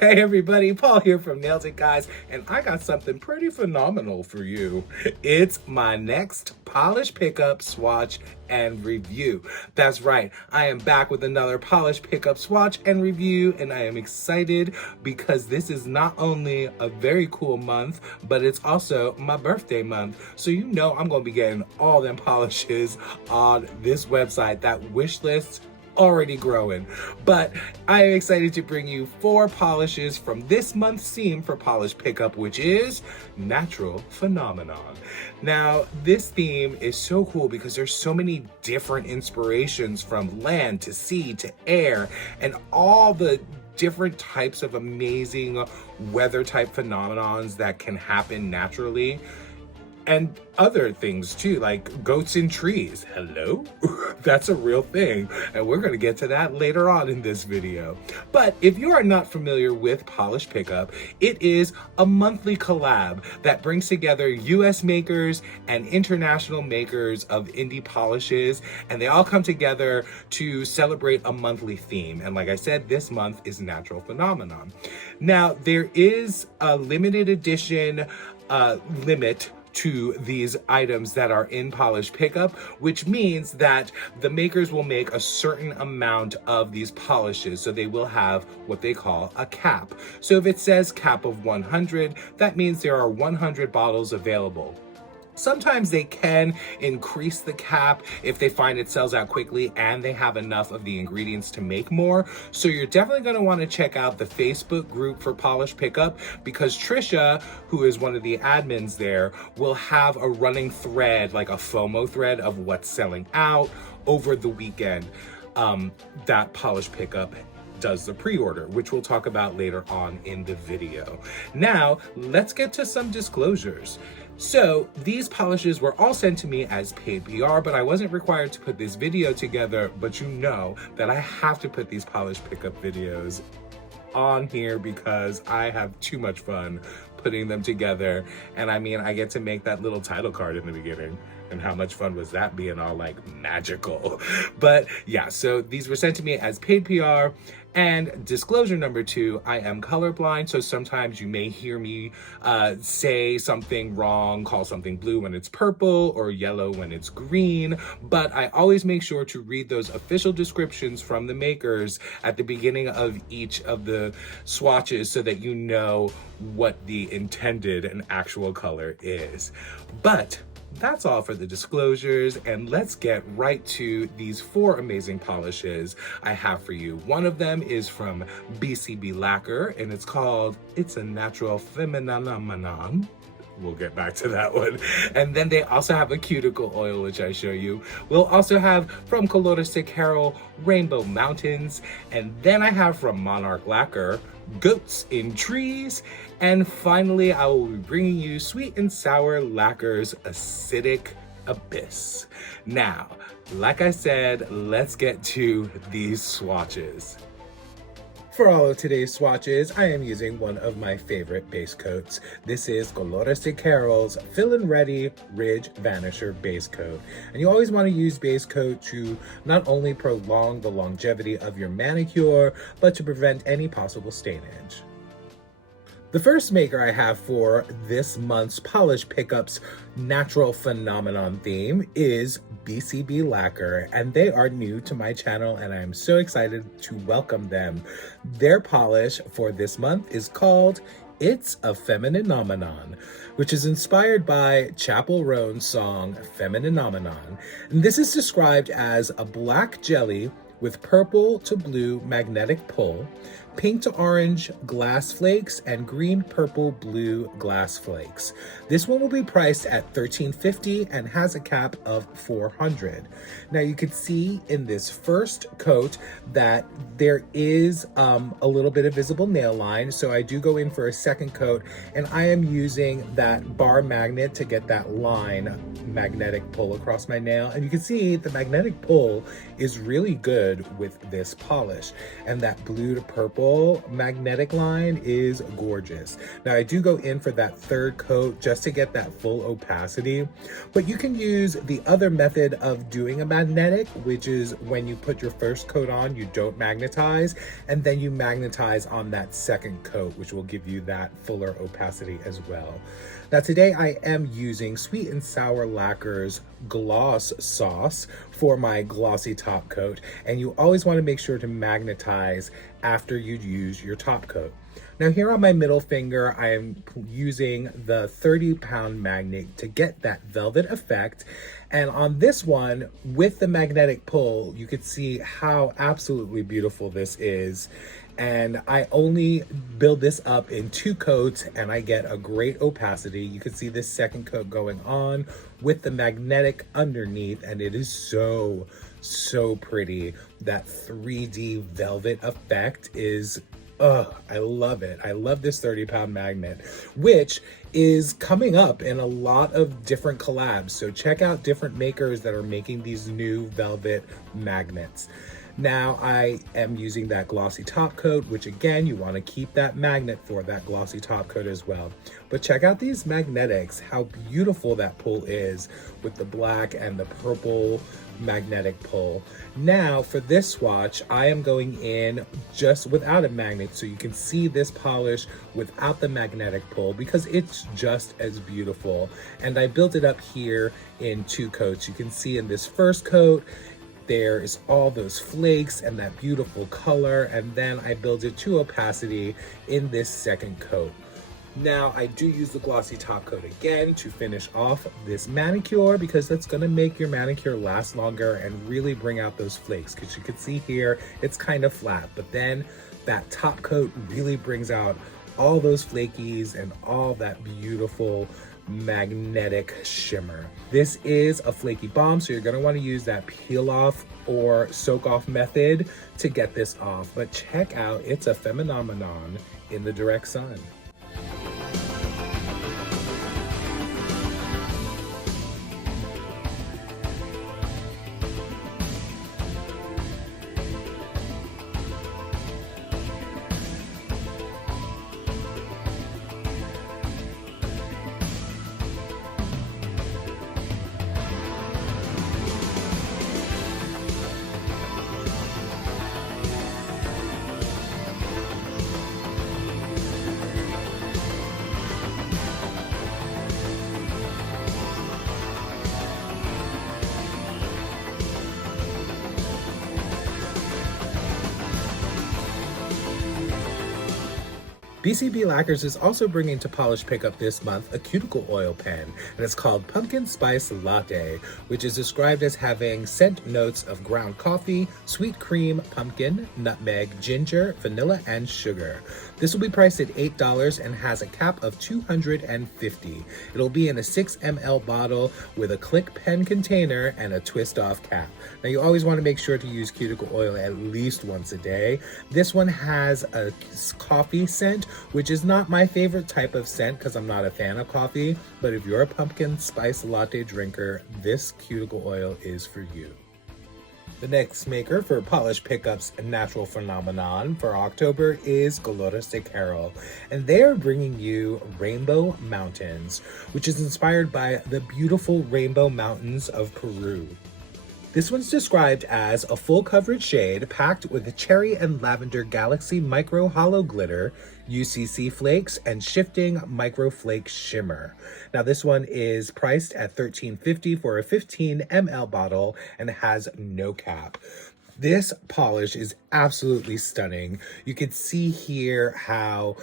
Hey everybody, Paul here from Nailed It Guys, and I got something pretty phenomenal for you. It's my next Polish Pickup Swatch and Review. That's right, I am back with another Polish Pickup Swatch and Review, and I am excited because this is not only a very cool month, but it's also my birthday month. So you know I'm gonna be getting all them polishes on this website, that Wishlist already growing. But I am excited to bring you 4 polishes from this month's theme for Polish Pickup, which is Natural Phenomenon. Now, this theme is so cool because there's so many different inspirations from land to sea to air and all the different types of amazing weather type phenomenons that can happen naturally. And other things too, like goats in trees. Hello? That's a real thing. And we're gonna get to that later on in this video. But if you are not familiar with Polish Pickup, it is a monthly collab that brings together US makers and international makers of indie polishes. And they all come together to celebrate a monthly theme. And like I said, this month is Natural Phenomenon. Now, there is a limited edition limit to these items that are in Polish Pickup, which means that the makers will make a certain amount of these polishes. So they will have what they call a cap. So if it says cap of 100, that means there are 100 bottles available. Sometimes they can increase the cap if they find it sells out quickly and they have enough of the ingredients to make more. So you're definitely going to want to check out the Facebook group for Polish Pickup, because Trisha, who is one of the admins there, will have a running thread, like a FOMO thread of what's selling out over the weekend that Polish Pickup does the pre-order, which we'll talk about later on in the video. Now, let's get to some disclosures. So these polishes were all sent to me as paid PR, but I wasn't required to put this video together, but you know that I have to put these Polish Pickup videos on here because I have too much fun putting them together. And I mean, I get to make that little title card in the beginning. And how much fun was that being all like magical? But yeah, so these were sent to me as paid PR. And disclosure number 2, I am colorblind, so sometimes you may hear me say something wrong, call something blue when it's purple or yellow when it's green, but I always make sure to read those official descriptions from the makers at the beginning of each of the swatches so that you know what the intended and actual color is. But that's all for the disclosures, and let's get right to these 4 amazing polishes I have for you. One of them is from BCB Lacquer, and it's called It's a Natural Femininomenon. We'll get back to that one. And then they also have a cuticle oil, which I show you. We'll also have from Cuticle Rainbow Mountains. And then I have from Monarch Lacquer, Goats in Trees. And finally, I will be bringing you Sweet and Sour Lacquer's Acidic Abyss. Now, like I said, let's get to these swatches. For all of today's swatches, I am using one of my favorite base coats. This is Cuticle Fillin Ready Ridge Vanisher base coat. And you always want to use base coat to not only prolong the longevity of your manicure, but to prevent any possible stainage. The first maker I have for this month's Polish Pickup's Natural Phenomenon theme is BCB Lacquer, and they are new to my channel, and I am so excited to welcome them. Their polish for this month is called It's A Femininomenon, which is inspired by Chappell Roan's song Femininomenon. And this is described as a black jelly with purple to blue magnetic pull, pink to orange glass flakes, and green, purple, blue glass flakes. This one will be priced at $13.50 and has a cap of 400. Now you can see in this first coat that there is a little bit of visible nail line, so I do go in for a second coat, and I am using that bar magnet to get that line magnetic pull across my nail. And you can see the magnetic pull is really good with this polish, and that blue to purple full magnetic line is gorgeous. Now I do go in for that third coat just to get that full opacity, but you can use the other method of doing a magnetic, which is when you put your first coat on, you don't magnetize, and then you magnetize on that second coat, which will give you that fuller opacity as well. Now today I am using Sweet and Sour Lacquer's Gloss Sauce for my glossy top coat, and you always want to make sure to magnetize after you use your top coat. Now here on my middle finger, I am using the 30-pound magnet to get that velvet effect. And on this one, with the magnetic pull, you could see how absolutely beautiful this is. And I only build this up in 2 coats and I get a great opacity. You can see this second coat going on with the magnetic underneath, and it is so pretty. That 3D velvet effect is, I love it. I love this 30-pound magnet, which is coming up in a lot of different collabs. So check out different makers that are making these new velvet magnets. Now I am using that glossy top coat, which again, you want to keep that magnet for that glossy top coat as well. But check out these magnetics, how beautiful that pull is with the black and the purple magnetic pull. Now for this swatch, I am going in just without a magnet, so you can see this polish without the magnetic pull because it's just as beautiful. And I built it up here in 2 coats. You can see in this first coat, there is all those flakes and that beautiful color, and then I build it to opacity in this second coat. Now I do use the glossy top coat again to finish off this manicure because that's going to make your manicure last longer and really bring out those flakes, because you can see here it's kind of flat, but then that top coat really brings out all those flakies and all that beautiful magnetic shimmer. This is a flaky balm, so you're going to want to use that peel off or soak off method to get this off. But check out, it's a Femininomenon in the direct sun. BCB Lacquers is also bringing to Polish Pickup this month a cuticle oil pen, and it's called Pumpkin Spice Latte, which is described as having scent notes of ground coffee, sweet cream, pumpkin, nutmeg, ginger, vanilla, and sugar. This will be priced at $8 and has a cap of 250. It'll be in a 6 ml bottle with a click pen container and a twist off cap. Now you always want to make sure to use cuticle oil at least once a day. This one has a coffee scent, which is not my favorite type of scent because I'm not a fan of coffee, but if you're a pumpkin spice latte drinker, this cuticle oil is for you. The next maker for Polish Pickup's Natural Phenomenon for October is Colores de Carol, and they are bringing you Rainbow Mountains, which is inspired by the beautiful rainbow mountains of Peru. This one's described as a full coverage shade packed with cherry and lavender galaxy micro hollow glitter, UCC flakes, and shifting micro flake shimmer. Now this one is priced at $13.50 for a 15 ml bottle and has no cap. This polish is absolutely stunning. You can see here how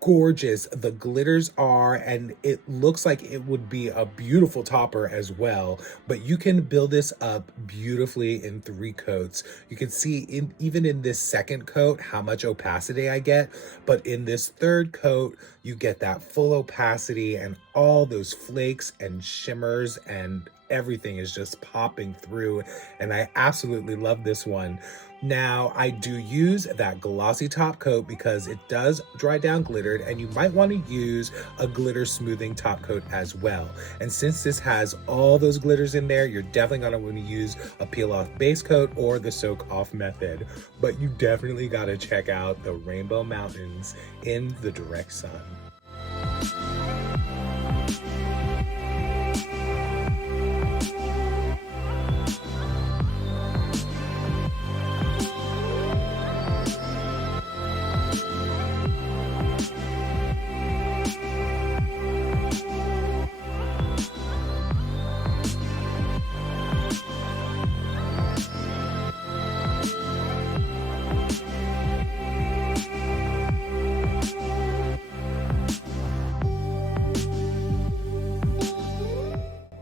gorgeous the glitters are, and it looks like it would be a beautiful topper as well, but you can build this up beautifully in 3 coats. You can see even in this second coat how much opacity I get, but in this third coat you get that full opacity and all those flakes and shimmers, and everything is just popping through, and I absolutely love this one. Now, I do use that glossy top coat because it does dry down glittered, and you might want to use a glitter smoothing top coat as well. And since this has all those glitters in there, you're definitely going to want to use a peel off base coat or the soak off method. But you definitely got to check out the Rainbow Mountains in the direct sun.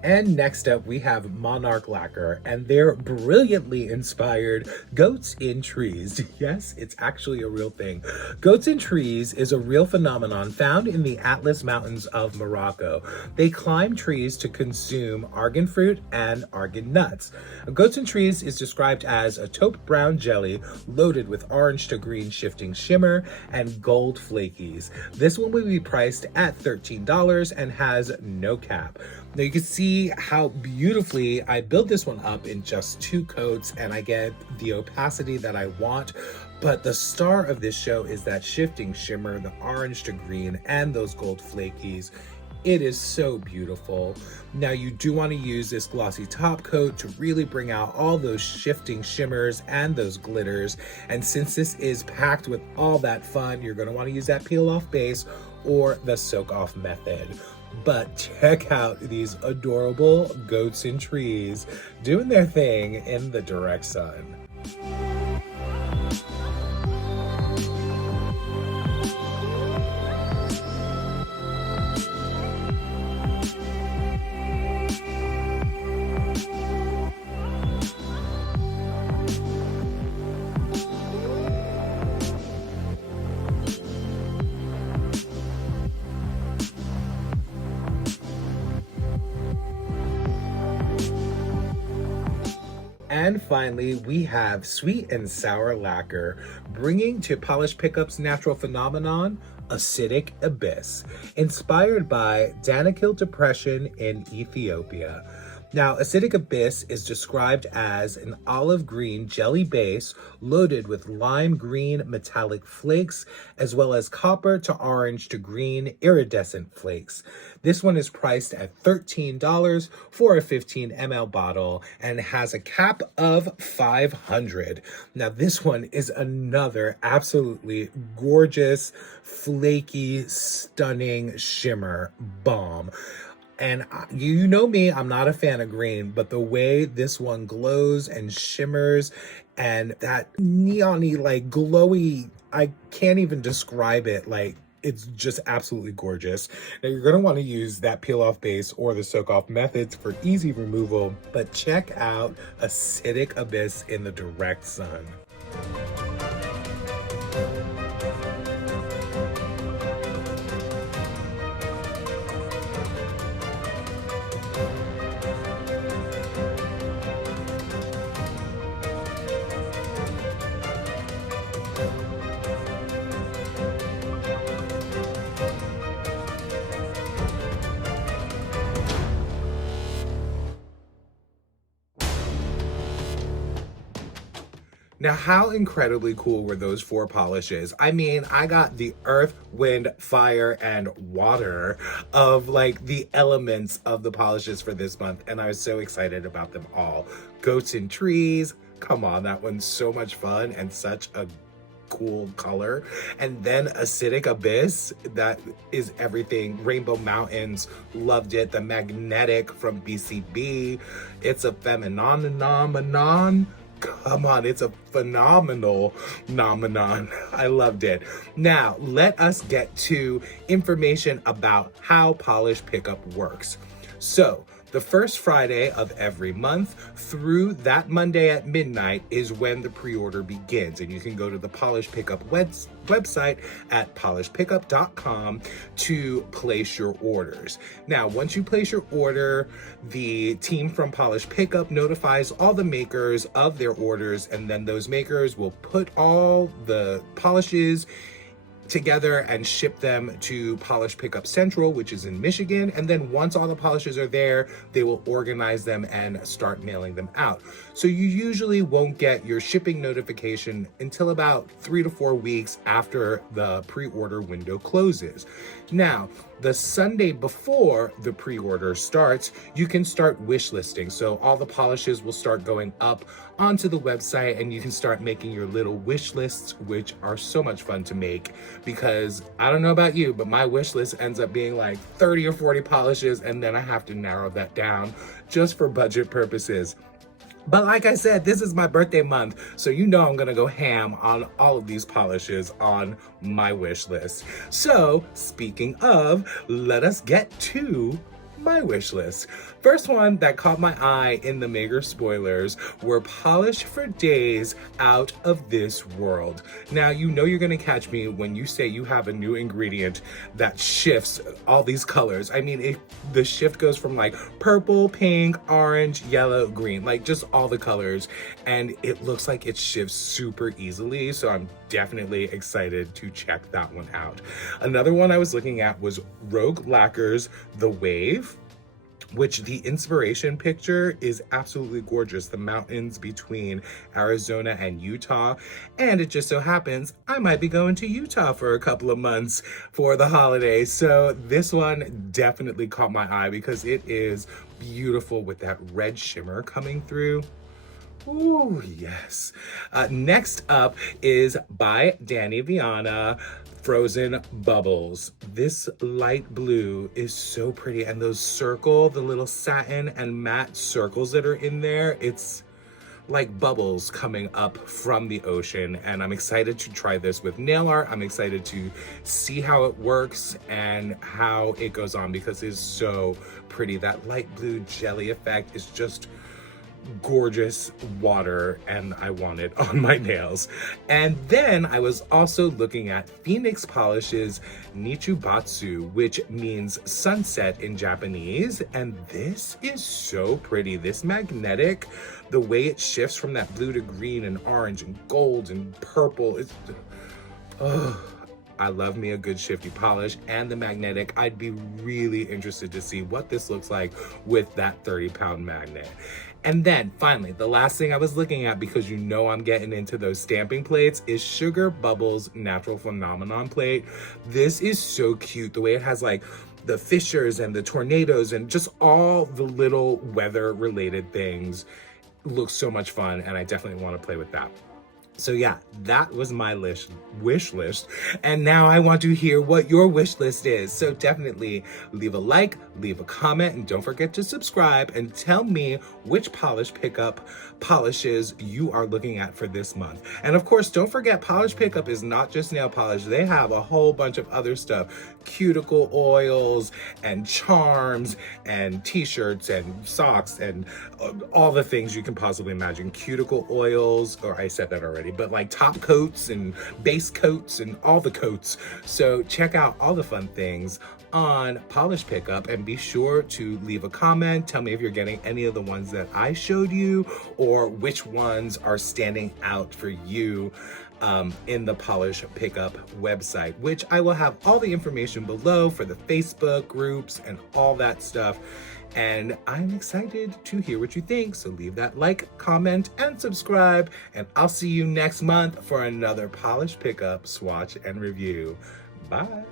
And next up, we have Monarch Lacquer and their brilliantly inspired Goats in Trees. Yes, it's actually a real thing. Goats in Trees is a real phenomenon found in the Atlas Mountains of Morocco. They climb trees to consume argan fruit and argan nuts. Goats in Trees is described as a taupe brown jelly loaded with orange to green shifting shimmer and gold flakies. This one will be priced at $13 and has no cap. Now you can see how beautifully I built this one up in just 2 coats, and I get the opacity that I want. But the star of this show is that shifting shimmer, the orange to green, and those gold flakies. It is so beautiful. Now you do want to use this glossy top coat to really bring out all those shifting shimmers and those glitters. And since this is packed with all that fun, you're going to want to use that peel off base or the soak off method. But check out these adorable goats in trees doing their thing in the direct sun. And finally, we have Sweet and Sour Lacquer, bringing to Polish Pickup's natural phenomenon, acidic abyss, inspired by Danakil Depression in Ethiopia. Now, acidic abyss is described as an olive green jelly base loaded with lime green metallic flakes, as well as copper to orange to green iridescent flakes. This one is priced at $13 for a 15 ml bottle and has a cap of 500. Now, this one is another absolutely gorgeous, flaky, stunning shimmer bomb. And you know me, I'm not a fan of green, but the way this one glows and shimmers and that neon-y, like glowy, I can't even describe it. Like, it's just absolutely gorgeous. Now you're gonna wanna use that peel off base or the soak off methods for easy removal, but check out Acidic Abyss in the direct sun. Now, how incredibly cool were those 4 polishes? I mean, I got the earth, wind, fire, and water of like the elements of the polishes for this month, and I was so excited about them all. Goats in Trees, come on, that one's so much fun and such a cool color. And then Acidic Abyss, that is everything. Rainbow Mountains, loved it. The Magnetic from BCB, it's a Femininomenon. Come on, it's a phenomenal nomenon. I loved it. Now, let us get to information about how Polish Pickup works. So, The first Friday of every month through that Monday at midnight is when the pre-order begins. And you can go to the Polish Pickup website at polishpickup.com to place your orders. Now, once you place your order, the team from Polish Pickup notifies all the makers of their orders, and then those makers will put all the polishes together and ship them to Polish Pickup Central, which is in Michigan. And then once all the polishes are there, they will organize them and start mailing them out. So you usually won't get your shipping notification until about 3 to 4 weeks after the pre-order window closes. Now, the Sunday before the pre-order starts, you can start wish listing. So all the polishes will start going up onto the website, and you can start making your little wish lists, which are so much fun to make, because I don't know about you, but my wish list ends up being like 30 or 40 polishes, and then I have to narrow that down just for budget purposes. But like I said, this is my birthday month, so you know I'm gonna go ham on all of these polishes on my wish list. So speaking of, let us get to my wish list. First one that caught my eye in the Maker spoilers were Polish for Days Out of This World. Now, you know you're gonna catch me when you say you have a new ingredient that shifts all these colors. I mean, the shift goes from like purple, pink, orange, yellow, green, like just all the colors. And it looks like it shifts super easily. So I'm definitely excited to check that one out. Another one I was looking at was Rogue Lacquer's The Wave, which the inspiration picture is absolutely gorgeous. The mountains between Arizona and Utah. And it just so happens I might be going to Utah for a couple of months for the holidays. So this one definitely caught my eye because it is beautiful with that red shimmer coming through. Ooh, yes. Next up is by Danny Viana, Frozen Bubbles. This light blue is so pretty, and the little satin and matte circles that are in there, it's like bubbles coming up from the ocean. And I'm excited to try this with nail art. I'm excited to see how it works and how it goes on because it's so pretty. That light blue jelly effect is just gorgeous water, and I want it on my nails. And then I was also looking at Phoenix Polish's Nichubatsu, which means sunset in Japanese, and this is so pretty. This magnetic, the way it shifts from that blue to green and orange and gold and purple, it's I love me a good shifty polish, and the magnetic. I'd be really interested to see what this looks like with that 30-pound magnet. And then finally, the last thing I was looking at, because you know I'm getting into those stamping plates, is Sugar Bubbles Natural Phenomenon plate. This is so cute. The way it has like the fissures and the tornadoes and just all the little weather related things looks so much fun, and I definitely want to play with that. So yeah, that was my wish list. And now I want to hear what your wish list is. So definitely leave a like, leave a comment, and don't forget to subscribe and tell me which Polish Pickup polishes you are looking at for this month. And of course, don't forget, Polish Pickup is not just nail polish. They have a whole bunch of other stuff. Cuticle oils and charms and t-shirts and socks and all the things you can possibly imagine. Cuticle oils, or I said that already, but like top coats and base coats and all the coats. So check out all the fun things on Polish Pickup, and be sure to leave a comment. Tell me if you're getting any of the ones that I showed you, or which ones are standing out for you in the Polish Pickup website, which I will have all the information below for the Facebook groups and all that stuff. And I'm excited to hear what you think. So leave that like, comment, and subscribe. And I'll see you next month for another Polish Pickup swatch and review. Bye.